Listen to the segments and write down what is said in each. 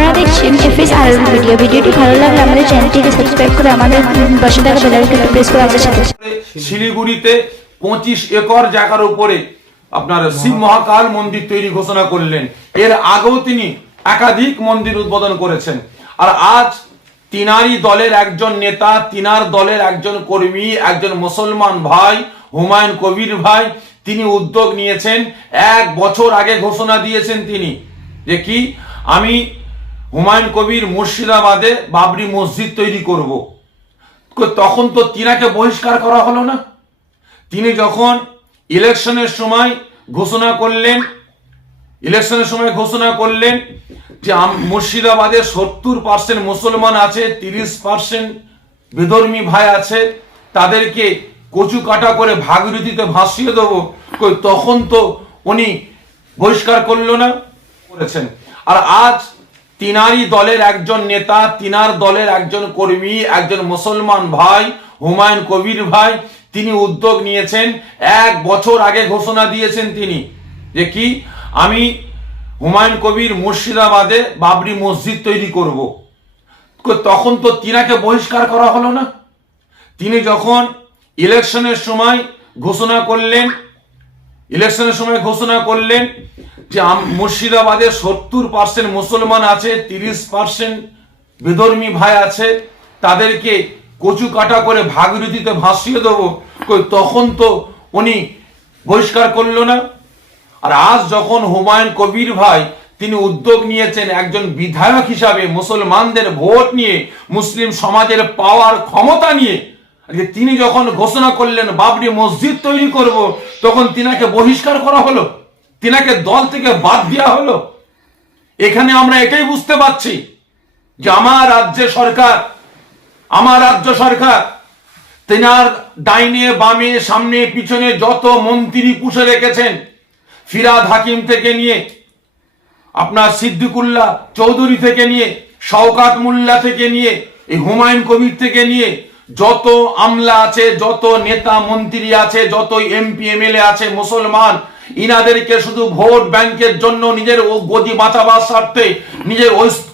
আপনারা দেখছেন এফএস আর ভিডিও। ভিডিওটি ভালো লাগলে আমাদের চ্যানেলটিকে সাবস্ক্রাইব করে আমাদের পাশে থাকা বেল আইকনটি প্রেস করে আমাদের সাথে। শিলিগুড়িতে 25 একর জায়গার উপরে আপনার শিব মহাকাল মন্দির তৈরি ঘোষণা করলেন। এর আগেও তিনি একাধিক মন্দির উদ্বোধন করেছেন। আর আজ তিনারই দলের একজন নেতা, তিনার দলের একজন কর্মী, একজন মুসলমান ভাই হুমায়ুন কবির ভাই, তিনি উদ্যোগ নিয়েছেন। 1 বছর আগে ঘোষণা দিয়েছেন তিনি যে কি আমি হুমায়ুন কবির মুর্শিদাবাদে বাবরি মসজিদ তৈরি করব। তখন তো তিনাকে বহিষ্কার করা হলো না। তিনি যখন ইলেকশনের সময় ঘোষণা করলেন যে মুর্শিদাবাদে 70% মুসলমান আছে, 30% বিধর্মী ভাই আছে, তাদেরকে কচু কাটা করে ভাগীরথীতে ভাসিয়ে দেবো, তখন তো উনি বহিষ্কার করলো না, করেছেন। আর আজ তিনারই দলের একজন নেতা, তিনার দলের একজন কর্মী, একজন মুসলমান ভাই হুমায়ুন কবির ভাই, তিনি উদ্যোগ নিয়েছেন। 1 বছর আগে ঘোষণা দিয়েছেন তিনি যে কি আমি হুমায়ুন কবির মুর্শিদাবাদে বাবরি মসজিদ তৈরি করব। তখন তো তিনাকে বহিষ্কার করা হলো না। তিনি যখন ইলেকশনের সময় ঘোষণা করলেন যে মুর্শিদাবাদে 70% মুসলমান আছে, 30% বিধর্মী ভাই আছে, তাদেরকে কচু কাটা করে ভাগীরথীতে ভাসিয়ে দেবো, তখন তো উনি বহিষ্কার করলো না। আর আজ যখন হুমায়ুন কবির ভাই তিনি উদ্যোগ নিয়েছেন একজন বিধায়ক হিসাবে, মুসলমানদের ভোট নিয়ে, মুসলিম সমাজের পাওয়ার ক্ষমতা নিয়ে, তিনি যখন ঘোষণা করলেন বাবরি মসজিদ তৈরি করব, তখন তিনাকে বহিষ্কার করা হলো, তিনাকে দল থেকে বাদ দেওয়া হলো। এখানে আমরা এটাই বুঝতে পারছি যে আমার রাজ্য সরকার তিনার ডাইনে বামে সামনে পিছনে যত মন্ত্রী পুষে রেখেছেন, ফিরাদ হাকিম থেকে নিয়ে আপনার সিদ্দিকুল্লাহ চৌধুরী থেকে নিয়ে শওকাত মোল্লা থেকে নিয়ে এই হুমায়ুন কবির থেকে নিয়ে যত আমলা আছে, যত নেতা মন্ত্রী আছে, যত এমপি এমএলএ আছে মুসলমান, ইনাদেরকে শুধু ভোট ব্যাংকের জন্য, নিজের গদি বাঁচাবার স্বার্থে, নিজের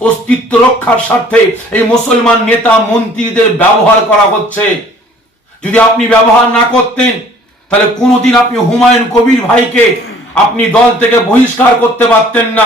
অস্তিত্ব রক্ষার স্বার্থে এই মুসলমান নেতা মন্ত্রীদের ব্যবহার করা হচ্ছে। যদি আপনি ব্যবহার না করতেন তাহলে কোনোদিন আপনি হুমায়ুন কবির ভাইকে আপনি দল থেকে বহিষ্কার করতে পারতেন না।